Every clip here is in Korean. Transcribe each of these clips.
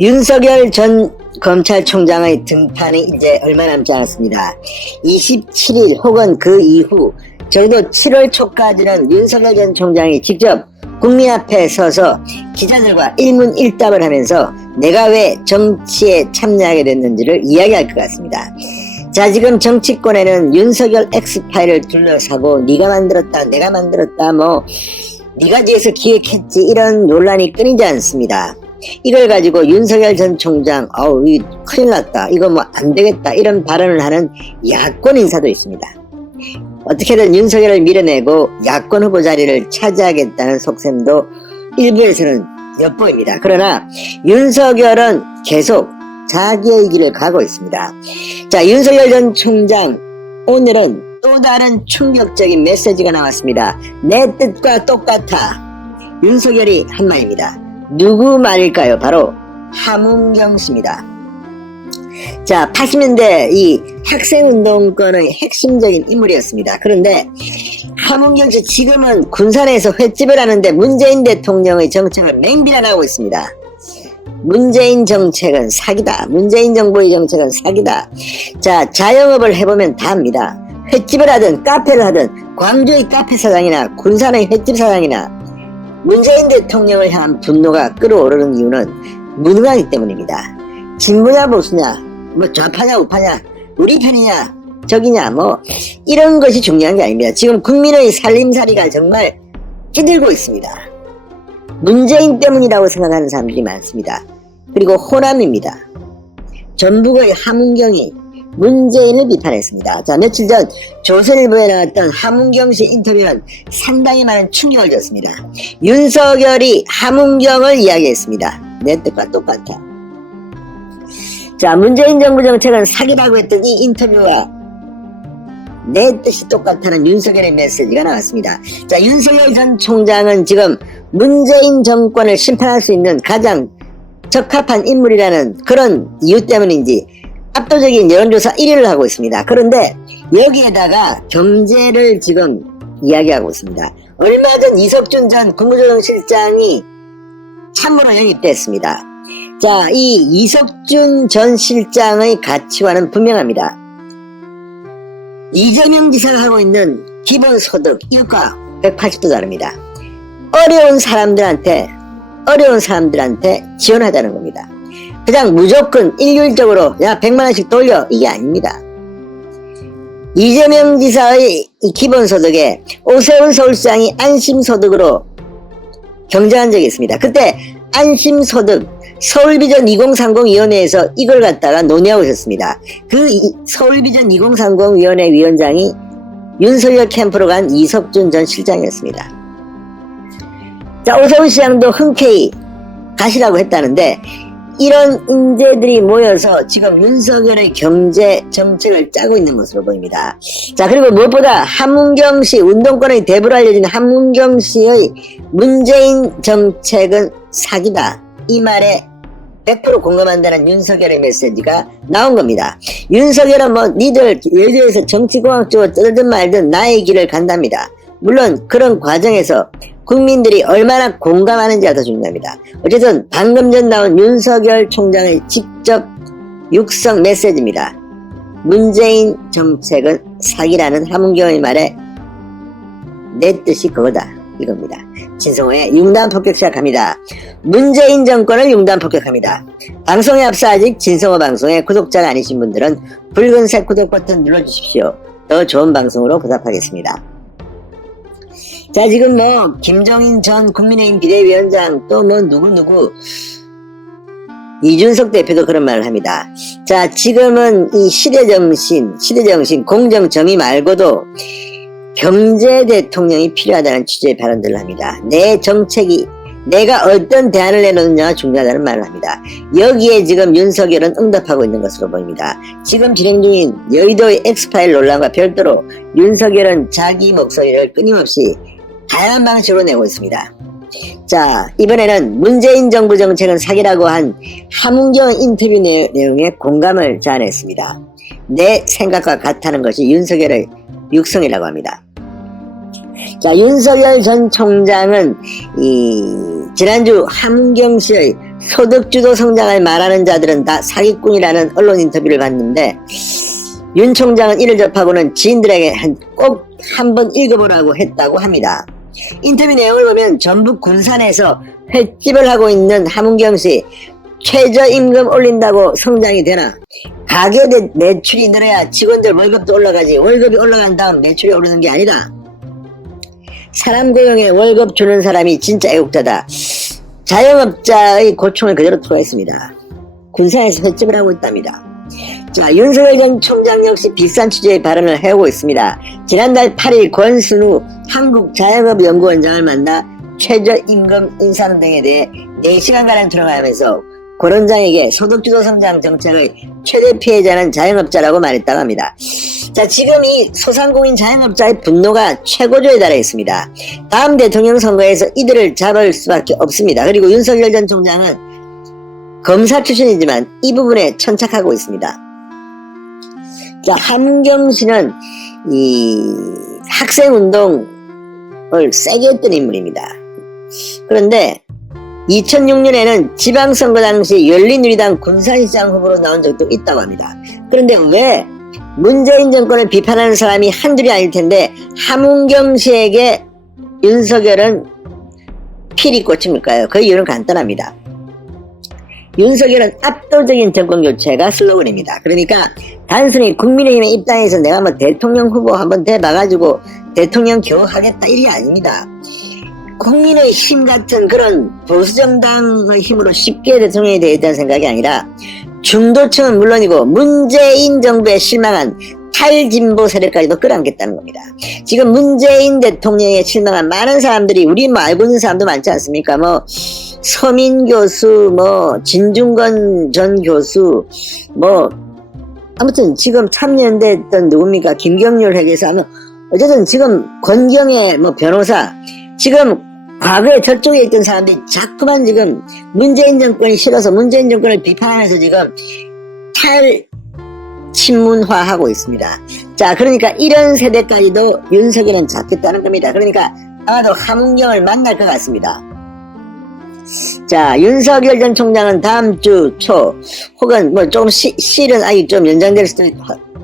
윤석열 전 검찰총장의 등판이 이제 얼마 남지 않았습니다. 27일 혹은 그 이후 적어도 7월 초까지는 윤석열 전 총장이 직접 국민 앞에 서서 기자들과 일문일답을 하면서 내가 왜 정치에 참여하게 됐는지를 이야기할 것 같습니다. 자, 지금 정치권에는 윤석열 엑스파일을 둘러싸고 네가 만들었다, 내가 만들었다, 네가 뒤에서 기획했지, 이런 논란이 끊이지 않습니다. 이걸 가지고 윤석열 전 총장 큰일 났다, 이거 안 되겠다, 이런 발언을 하는 야권 인사도 있습니다. 어떻게든 윤석열을 밀어내고 야권 후보 자리를 차지하겠다는 속셈도 일부에서는 엿보입니다. 그러나 윤석열은 계속 자기의 길을 가고 있습니다. 자, 윤석열 전 총장, 오늘은 또 다른 충격적인 메시지가 나왔습니다. 내 뜻과 똑같아. 윤석열이 한 말입니다. 누구 말일까요? 바로 함은경 씨입니다. 자, 80년대 이 학생운동권의 핵심적인 인물이었습니다. 그런데 함은경 씨 지금은 군산에서 횟집을 하는데 문재인 대통령의 정책을 맹비난하고 있습니다. 문재인 정책은 사기다. 문재인 정부의 정책은 사기다. 자, 자영업을 해보면 다 압니다. 횟집을 하든 카페를 하든 광주의 카페 사장이나 군산의 횟집 사장이나 문재인 대통령을 향한 분노가 끌어오르는 이유는 무능하기 때문입니다. 진보냐 보수냐, 좌파냐 우파냐, 우리 편이냐 적이냐, 이런 것이 중요한 게 아닙니다. 지금 국민의 살림살이가 정말 찌들고 있습니다. 문재인 때문이라고 생각하는 사람들이 많습니다. 그리고 호남입니다. 전북의 함은경이 문재인을 비판했습니다. 자, 며칠 전 조선일보에 나왔던 함은경 씨 인터뷰는 상당히 많은 충격을 줬습니다. 윤석열이 함은경을 이야기했습니다. 내 뜻과 똑같아. 자, 문재인 정부 정책은 사기라고 했던 이 인터뷰와 내 뜻이 똑같다는 윤석열의 메시지가 나왔습니다. 자, 윤석열 전 총장은 지금 문재인 정권을 심판할 수 있는 가장 적합한 인물이라는 그런 이유 때문인지 압도적인 여론조사 1위를 하고 있습니다. 그런데 여기에다가 경제를 지금 이야기하고 있습니다. 얼마 전 이석준 전 국무조정실장이 참모로 영입됐습니다. 자, 이 이석준 전 실장의 가치관은 분명합니다. 이재명 지사가 하고 있는 기본소득 이것과 180도 다릅니다. 어려운 사람들한테 지원하자는 겁니다. 그냥 무조건 일률적으로 100만원씩 돌려, 이게 아닙니다. 이재명 지사의 이 기본소득에 오세훈 서울시장이 안심소득으로 경쟁한 적이 있습니다. 그때 안심소득 서울비전 2030위원회에서 이걸 갖다가 논의하고 있었습니다. 그 서울비전 2030위원회 위원장이 윤석열 캠프로 간 이석준 전 실장이었습니다. 자, 오세훈 시장도 흔쾌히 가시라고 했다는데 이런 인재들이 모여서 지금 윤석열의 경제 정책을 짜고 있는 것으로 보입니다. 자, 그리고 무엇보다 함은경 씨, 운동권의 대부로 알려진 함은경 씨의 문재인 정책은 사기다, 이 말에 100% 공감한다는 윤석열의 메시지가 나온 겁니다. 윤석열은 니들 외교에서 정치공학적으로 떠들든 말든 나의 길을 간답니다. 물론 그런 과정에서 국민들이 얼마나 공감하는지가 더 중요합니다. 어쨌든 방금 전 나온 윤석열 총장의 직접 육성 메시지입니다. 문재인 정책은 사기라는 함은경의 말에 내 뜻이 그거다, 이겁니다. 진성호의 융단 폭격 시작합니다. 문재인 정권을 융단 폭격합니다. 방송에 앞서 아직 진성호 방송의 구독자가 아니신 분들은 붉은색 구독 버튼 눌러주십시오. 더 좋은 방송으로 보답하겠습니다. 자, 지금 김종인 전 국민의힘 비대위원장 또 누구 이준석 대표도 그런 말을 합니다. 자, 지금은 이 시대정신, 공정, 정의 말고도 경제 대통령이 필요하다는 취지의 발언들을 합니다. 내 정책이 내가 어떤 대안을 내놓느냐가 중요하다는 말을 합니다. 여기에 지금 윤석열은 응답하고 있는 것으로 보입니다. 지금 진행 중인 여의도의 엑스파일 논란과 별도로 윤석열은 자기 목소리를 끊임없이 다양한 방식으로 내고 있습니다. 자, 이번에는 문재인 정부 정책은 사기라고 한 함은경 인터뷰 내용에 공감을 자아냈습니다. 내 생각과 같다는 것이 윤석열의 육성이라고 합니다. 자, 윤석열 전 총장은 지난주 함은경 씨의 소득주도 성장을 말하는 자들은 다 사기꾼이라는 언론 인터뷰를 봤는데 윤 총장은 이를 접하고는 지인들에게 꼭 한번 읽어보라고 했다고 합니다. 인터뷰 내용을 보면 전북 군산에서 횟집을 하고 있는 하문경씨 최저임금 올린다고 성장이 되나? 가게 매출이 늘어야 직원들 월급도 올라가지 월급이 올라간 다음 매출이 오르는 게 아니다. 사람 고용에 월급 주는 사람이 진짜 애국자다. 자영업자의 고충을 그대로 토로했습니다. 군산에서 횟집을 하고 있답니다. 자, 윤석열 전 총장 역시 비슷한 취지의 발언을 해오고 있습니다. 지난달 8일 권순우 한국자영업연구원장을 만나 최저임금 인상 등에 대해 4시간가량 토론하면서 권 원장에게 소득주도 성장 정책의 최대 피해자는 자영업자라고 말했다고 합니다. 자, 지금 이 소상공인 자영업자의 분노가 최고조에 달해 있습니다. 다음 대통령 선거에서 이들을 잡을 수밖에 없습니다. 그리고 윤석열 전 총장은 검사 출신이지만 이 부분에 천착하고 있습니다. 자, 함경씨는 이 학생운동을 세게 했던 인물입니다. 그런데 2006년에는 지방선거 당시 열린우리당 군산시장 후보로 나온 적도 있다고 합니다. 그런데 왜 문재인 정권을 비판하는 사람이 한둘이 아닐 텐데 함은경 씨에게 윤석열은 필이 꽂힙니까요? 그 이유는 간단합니다. 윤석열은 압도적인 정권교체가 슬로건입니다. 그러니까 단순히 국민의힘의 입장에서 내가 뭐 대통령 후보 한번 돼봐가지고 대통령 겨우 하겠다 이게 아닙니다. 국민의힘 같은 그런 보수정당의 힘으로 쉽게 대통령이 되겠다는 생각이 아니라 중도층은 물론이고 문재인 정부에 실망한 탈진보 세력까지도 끌어안겠다는 겁니다. 지금 문재인 대통령에 실망한 많은 사람들이 우리 뭐 알고 있는 사람도 많지 않습니까? 뭐 서민 교수, 뭐 진중권 전 교수, 뭐 아무튼 지금 참여연대했던 누굽니까? 김경률 회계사, 어쨌든 지금 권경의 뭐 변호사, 지금 과거에 저쪽에 있던 사람들이 자꾸만 지금 문재인 정권이 싫어서 문재인 정권을 비판하면서 지금 탈친문화하고 있습니다. 자, 그러니까 이런 세대까지도 윤석열은 잡겠다는 겁니다. 그러니까 아마도 함은경을 만날 것 같습니다. 자, 윤석열 전 총장은 다음 주 초 혹은 뭐 조금 실은 아직 좀 연장될 수도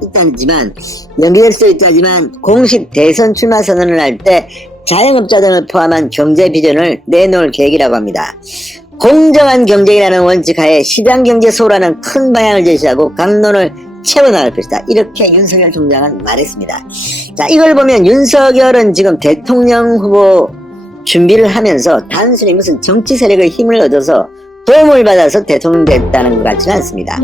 있다지만 연기될 수도 있다지만 공식 대선 출마 선언을 할 때 자영업자 등을 포함한 경제 비전을 내놓을 계획이라고 합니다. 공정한 경쟁이라는 원칙 하에 시장경제 소라는 큰 방향을 제시하고 강론을 채워나갈 것이다. 이렇게 윤석열 총장은 말했습니다. 자, 이걸 보면 윤석열은 지금 대통령 후보 준비를 하면서 단순히 무슨 정치 세력의 힘을 얻어서 도움을 받아서 대통령 됐다는 것 같지는 않습니다.